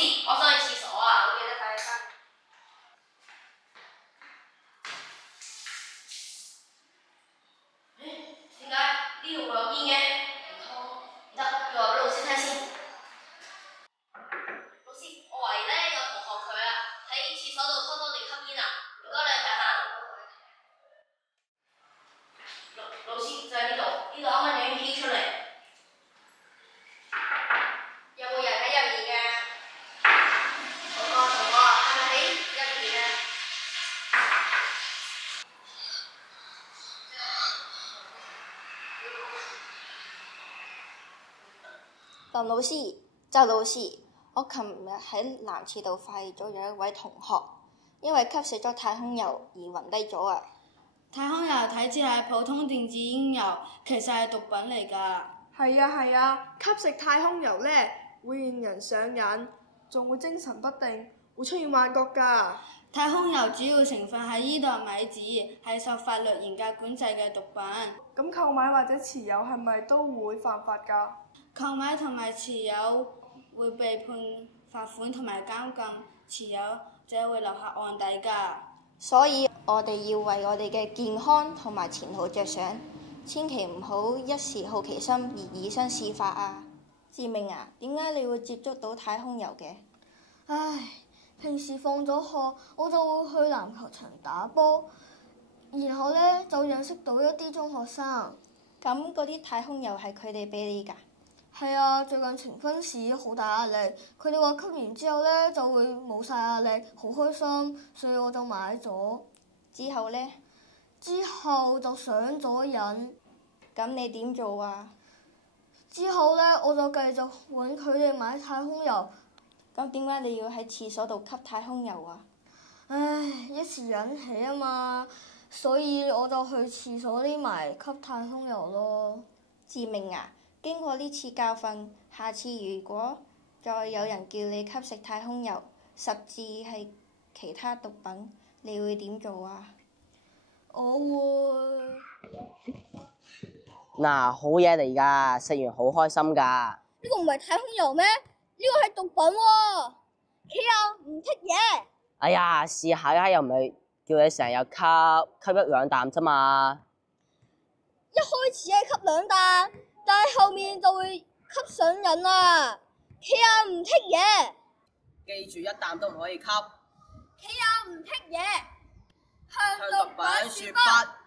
師，我想去廁所啊，好記得快啲返。點解呢度會有煙嘅？唔通唔得，要話俾老師聽先。老師，我懷疑咧有同學佢啊喺廁所度偷偷地吸煙啊，唔該你睇下。老師就喺呢度，呢度啱啱有煙飄出嚟。有冇人喺入面嘅？同學，係咪喺入面啊？林老師、周老師，我琴日喺男廁度發現咗有一位同學，因為吸食咗太空油而暈低咗啊！太空油睇似係普通電子煙油，其實係毒品嚟㗎。係啊，吸食太空油呢會令人上癮，仲會精神不定，會出現幻覺㗎。太空油主要成分係伊代米子，係受法律嚴格管制嘅毒品。咁購買或者持有係咪都會犯法㗎？購買同埋持有會被判罰款同埋監禁，持有者會留下案底㗎。所以我哋要為我哋嘅健康同埋前途着想，千祈唔好一時好奇心而以身試法啊！志明啊，點解你會接觸到太空油嘅？唉，平時放咗學我就會去籃球場打波，然後呢就認識到一啲中學生。咁嗰啲太空油係佢哋俾你㗎？係啊，最近呈分試好大壓力，佢哋話吸完之後呢就會冇晒壓力，好開心，所以我就買咗。之後呢？之後就上咗癮。咁你點做啊？之後呢，我就繼續揾佢哋買太空油。咁點解你要喺廁所度吸太空油啊？唉，一時引起啊嘛，所以我就去廁所匿埋吸太空油咯。志明啊，經過呢次教訓，下次如果再有人叫你吸食太空油，實至係其他毒品，你會點做啊？我會嗱，好嘢嚟㗎，食完好開心㗎。呢個唔係太空油咩？呢個係毒品喎！企啊，唔剔嘢！哎呀，試下啦，又唔係叫你成日吸一兩啖啫嘛。一開始係吸兩啖，但係後面就會吸上癮啦。企啊，唔剔嘢！記住一啖都唔可以吸。企啊，唔剔嘢！向毒品說不。